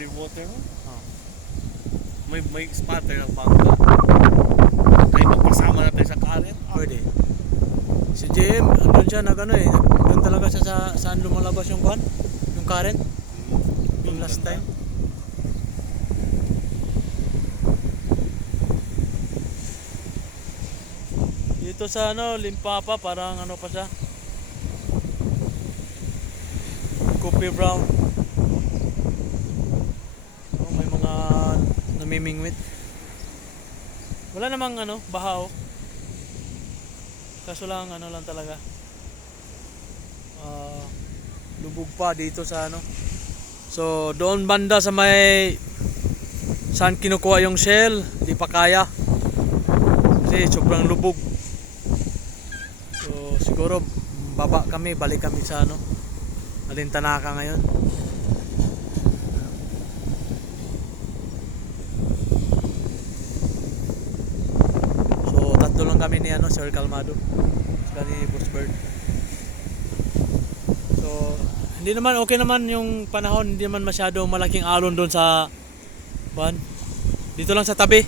clear water mo. Oh. May may spotter ng bangka. Kaya magpasama natin sa current. Pwede. Si JM, andun siya nag ano eh. Doon talaga siya sa saan lumalabas yung kwan? Yung current? Yung last time? Dito sa ano, Limpapa, parang ano pa siya. Coffee brown. Oh, may mga namimingwit. Wala namang ano, bahaw. Kaso lang ano lang talaga. Ah, lubog pa dito sa ano. So doon banda sa may saan kinukuha yung shell, di pa kaya. Kasi sobrang lubog. So siguro baba kami, balik kami sa ano. Alintanaka ngayon. Lang kami ni ano, Sir Calmado. Saka ni Boss Bird. So hindi naman okay naman yung panahon, hindi naman masyado malaking alon doon sa ban. Dito lang sa tabi.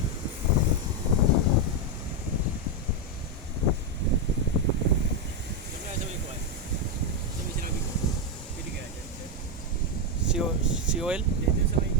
Si, si oil? Dito sa